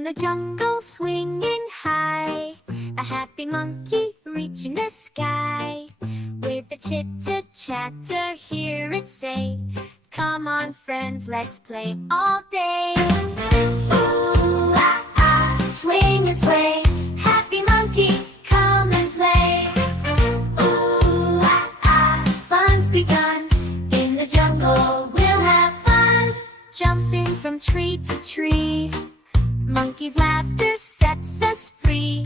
In the jungle swinging high, a happy monkey reaching the sky. With a chitter-chatter, hear it say, "Come on friends, let's play all day." Ooh, ah, ah, swing and sway, happy monkey, come and play. Ooh, ah, ah, fun's begun, in the jungle we'll have fun. Jumping from tree to tree, monkey's laughter sets us free.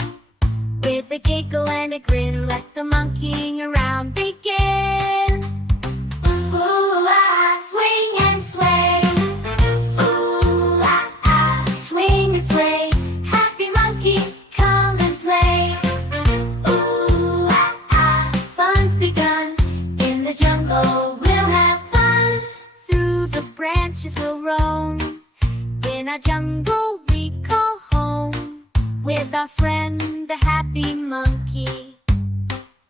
With a giggle and a grin, let the monkeying around begin. Ooh, ah, swing and sway. Ooh, ah, ah, swing and sway. Happy monkey, come and play. Ooh, ah, ah, fun's begun. In the jungle, we'll have fun. Through the branches we'll roam. In our jungle we call home. With our friend, the happy monkey,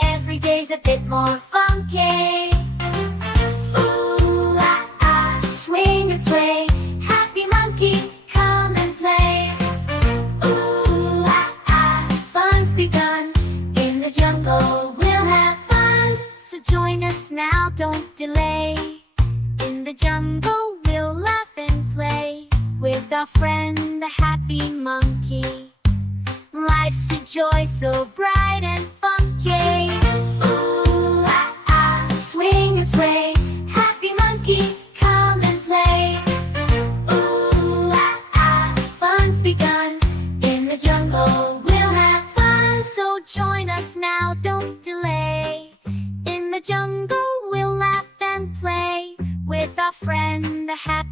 every day's a bit more funky. Ooh, ah, ah, swing and sway, happy monkey, come and play. Ooh, ah, ah, fun's begun, in the jungle we'll have fun. So join us now, don't delay. In the jungle we'll laugh and play. With our friend, the happy monkey, life's a joy so bright and funky. Ooh, ah, ah, swing and sway, happy monkey, come and play. Ooh, ah, ah, fun's begun, in the jungle we'll have fun. So join us now, don't delay. In the jungle we'll laugh and play. With our friend, the happy